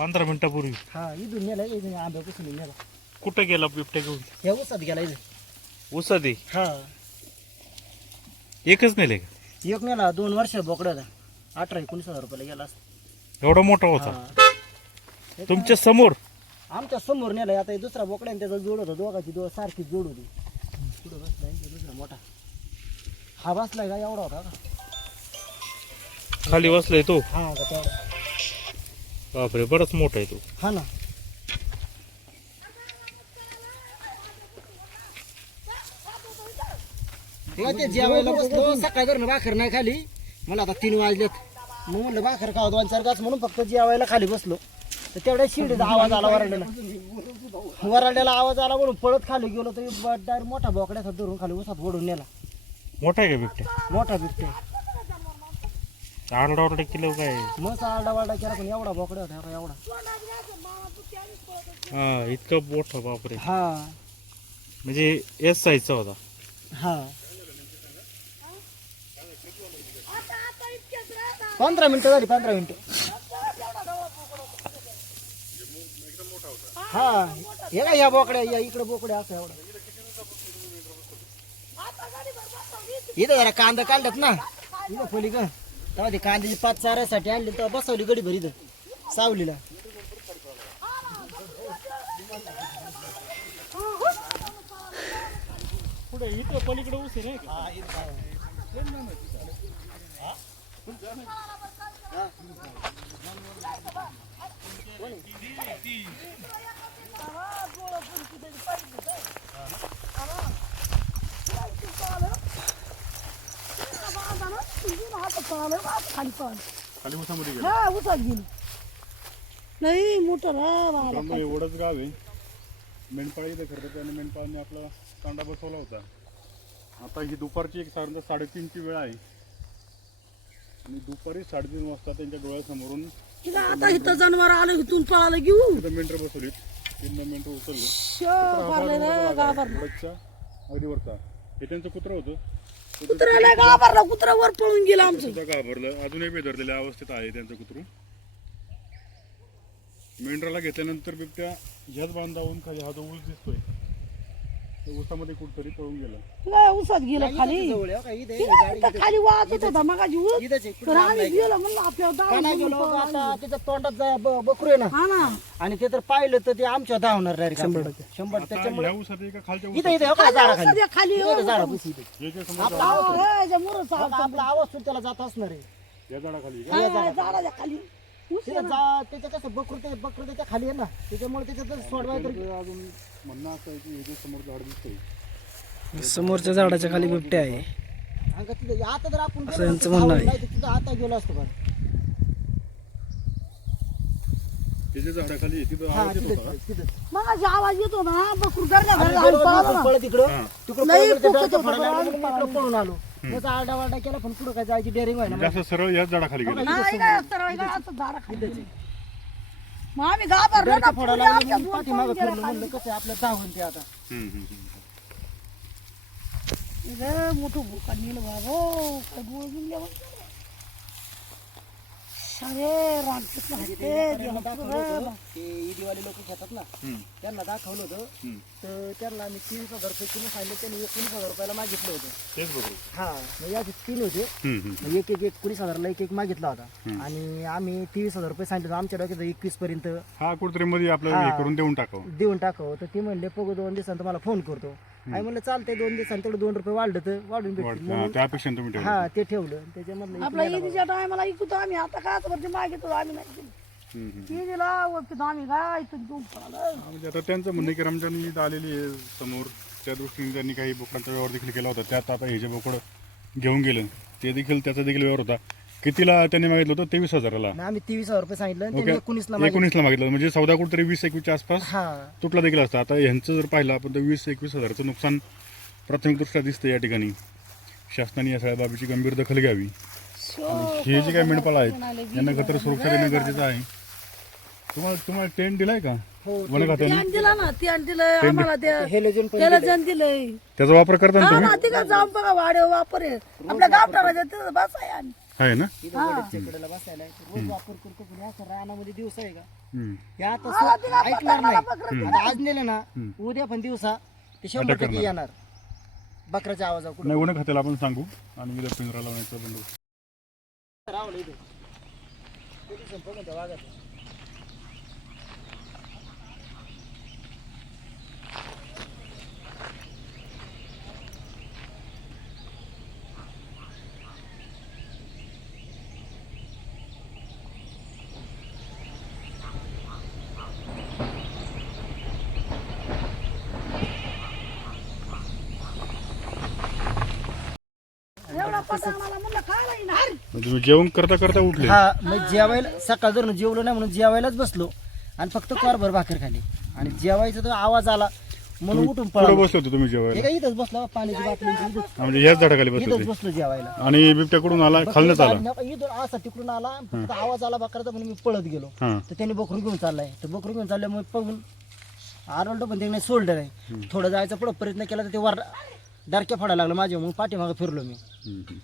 पंधरा मिनिटापूर्वी. हा इथून नेला इथून आंब्यापासून नेला. कुठं गेला बिबट्या घेऊन? या उसात गेला इथं. उसा दे हा. एकच नेले का? एक नेला दोन वर्ष बोकडा अठरा एकोणीस हजार रुपयाला गेला असता. एवढा मोठा होता? हा. तुमच्यासमोर? आमच्यासमोर नेला आता हे दुसरा बोकडा आणि त्याचा जोड होता दोघाची दोघ सारखी जोड होती. पुढे आणि तो दुसरा मोठा. हा बसलाय का? एवढा होता का? खाली बसलाय तो? हा का तेवढा. बापरे बराच मोठा आहे तो. हा ना. ते जेवायला बसलो सकाळ धरणं भाकर नाही खाली. मला आता तीन वाजलेत. मग म्हणलं भाकर खावा दोन चार तास म्हणून फक्त जेवायला खाली बसलो. तर तेवढ्या शिडीचा आवाज आला वराड्याला. वराड्याला आवाज आला म्हणून पळत खाली गेलो तरी डायरेक्ट मोठा बोकड्याचा धरून खाली उसात ओढून नेला. मोठा आहे का बिबट्या? मोठा बिबट्या आरडा ओरडा किलो काय? मस्त आरडा वारडा केला पण एवढा बोकड्या होता हा एवढा. हा इतका मोठा बापरे. हा. म्हणजे एस साईजचा होता. हा. पंधरा मिनिटं झाली पंधरा मिनिटं. हा. हे का या बोकड्या या इकडे बोकड्या असं एवढं. इथं जरा कांदा काढल्यात ना. इथं खोली का तेव्हा ते कांद्याची पाच चारासाठी आणली तेव्हा बसवली गडी भर सावलीला. पुढे इथं पलीकडे उशीर आहे नाही का? खाली खाली उसामध्ये गेलं. हा उसात गेली. नाही मोटर बाबा. त्यामुळे एवढंच गाव आहे. मेंढपाळ इथं खरं तर त्याने मेंढपाळांनी आपला तांडा बसवला होता. आता ही दुपारची एक साधारणतः साडेतीनची वेळ आहे. आणि दुपारी साडेतीन वाजता त्यांच्या डोळ्यासमोरून आता इथं जनावर आलं इथून पळालं घेऊ. तिथं मेंढरं बसवलीत. तीन मेंढरं उचललं. शो गाभरलं. घोड्याच्या अगदीवरचा. हे त्यांचं कुत्रं होतं. कुत्रा नाही गाभरला कुत्रा वर पळून गेला आमचं. सुद्धा घाबरलं अजूनही बेदरलेल्या अवस्थेत आहे त्यांचं कुत्रू. मेंढराला घेतल्यानंतर बिबट्या ह्याच बांधावून खाली हा जो ऊस दिसतोय. ऊसामध्ये कुठतरी पळून गेला. काय उसात गेलं खाली? जवळ आहे, हो तिला इथं खाली होता मगाची ऊस तर आम्ही गेलो म्हणलं नाही आता तोंडात जा- ब- बकरू आहे ना. हा ना. आणि ते तर पाहिलं तर ते आमच्या धावणार डायरेक्ट शंभर टक्के. शंभर आता त्याच्यामुळे ह्या ऊसात आहे का खालच्या इथं ऊसात इथं हो का झाडाखाली? सध्या खाली इथं झाडापाशी इथं. हे समोर आपला आवाज आपला सुद्धा त्याला जात असणार आहे. या झाडाखाली का? झाडाच्या खाली. जा त्याच्या कसं बकरू ते बकरू त्याच्याखाली आहे ना. त्याच्यामुळे त्याच्यात सोडवाय तर अजून म्हणणं असं आहे की हे जे समोर झाड दिसतंय. समोरच्या झाडाच्या खाली बिबट्या आहे. तिथं आता जर आपण असं यांचं तिथं म्हणणं आहे. नाही तर तिथं आता गेलो असतो बरं. हे जे झाडाखाली आहे, तिथं हा आवाज येत होता तिथं तिथं. मगाशी आवाज येतो ना बकरू घरल्या घरला आम्ही पळालो ना. तिकडं लई पळत ते फुकट डरचं होतं फळं लागलं आम्ही म्हणून इकडं पळून आलो. त्याचा आरडा वारडा केला पण पुढं काय जायची डेअरिंग व्हायला म्हणजे असं सरळ याच झाडाखाली गेलं. नाही सरळ असं मग आम्ही घाबरलो ना डरच्या फोडा पुढे लागला आमच्या म्हणून दोन पाठीमागं पळून फिरलो म्हणलं कसं आपलं धावून ते आता. हम्म, मोठं भूका नेलं बाबो. काय अरे रामकृष्ण ते ईदीवाले लोक घेतात ना. त्यांना दाखवलं होतं. तर त्यांना आम्ही तीस हजार रुपये किलो सांगितलं. त्यांनी एकोणीस हजार रुपयाला मागितलं होतं. तेच बघू. हा मग याचे तीन होते. मग एक एक एकोणीस हजारला एक एक मागितला होता. आणि आम्ही तेवीस हजार रुपये सांगितलं होतं. आमच्या डोक्यात एकवीस पर्यंत. हा कुठतरी मध्ये आपल्याला हे करून देऊन टाकावं. देऊन टाकावं. तर ते म्हणले बघू दोन दिवसांत तुम्हाला फोन करतो. आणि म्हणलं चालतंय दोन दिवसांत तेवढं दोन रुपये वाढलं तर वाढून भेटतील. वाटतं हा, म्हणून त्या अपेक्षाने तुम्ही ठेवलं. हा ते ठेवलं. त्याच्यामधलं आपल्या ईदीच्या टायमाला इकतो आम्ही आता काय वरती मागितो आम्ही नाही केलं. हम्म, हम्म. ईदीला वरती आम्ही काय इथून घेऊन पळालो. हा, म्हणजे आता त्यांचं म्हणणं आहे की रमजान ईद आलेली आहे समोर. त्या दृष्टीने त्यांनी काही बोकडांचा व्यवहार देखील केला होता. त्यात आता हे जे बोकड घेऊन गेलं ते देखील त्याचा देखील व्यवहार होता. कितीला त्यांनी मागितलं होतं? तेवीस हजाराला. आम्ही तेवीस हजार रुपये सांगितलं आणि ओके. त्यांनी एकोणीसला मागितलं. एकोणीसला मागितलं म्हणजे चौदा कुठतरी वीस एकवीसच्या आसपास हा. तुटला देखील असतं. आता ह्यांचं जर पाहिलं आपण तर वीस एकवीस हजाराचं नुकसान प्राथमिकदृष्ट्या दिसतं या ठिकाणी. शासनाने या सगळ्या बाबीची गंभीर दखल घ्यावी. आणि हे जे काही मेंढपाळ आहेत यांना खतर सुरक्षा देणं गरजेचं आहे. तुम्हाला तुम्हाला टेंट दिलाय का? हो वन खात्याने त्यान दिला ना त्यान दिलंय आम्हाला त्या हेलोजन पण त्याला जण दिलंय. त्याचा वापर करता ना हा तुम्ही? ना तिकडे जाऊन बघा वाढे वापर आहे. आपल्या गावठाला तिथं बस आहे आम्ही आहे ना? इथं वडाच्या कडेला बसायला आहे. रोज वापर करतो पण असं रानामध्ये दिवस आहे का? हम्म. हे आता सो- ऐकणार नाही. आता आज नेलं ना उद्या पण दिवसा ते शंभर टक्के येणार. बकऱ्याच्या आवाजा कुठं? नाही उन्हा खात्याला आपण सांगू. आणि उद्या पिंजरा लावण्याचा बंदोबस्त रावलं इथे. कधी वाघाचं. म्हणजे तुम्ही जेवण करता करता उठले. हा मग जेवायला सकाळ धरून जेवलो नाही म्हणून जेवायलाच बसलो. आणि फक्त कारभर भाकर खाली. आणि जेवायचा तो आवाज आला म्हणून उठून पुढे पळालो बसले होते तुम्ही जेवायला? काय इथंच बसला पाण्याची बाटली इथंच. म्हणजे याच झाडाखाली बसले इथंच होते. बसलो जेवायला. आणि बिबट्याकडून आला? खालण्यात आला. इथून असा तिकडून आला फक्त आवाज आला बकराचा म्हणून मी पळत गेलो. हा. तर त्याने बकरू घेऊन चाललाय. तर बकरू घेऊन चालल्यामुळे बघून आरवलं पण त्याने सोडलं नाही. थोडं जायचा पुढं प्रयत्न केला तर ते वर डारक्या फोडायला लागलं माझ्या मग पाठीमागं फिरलो मी हम्म, हम्म.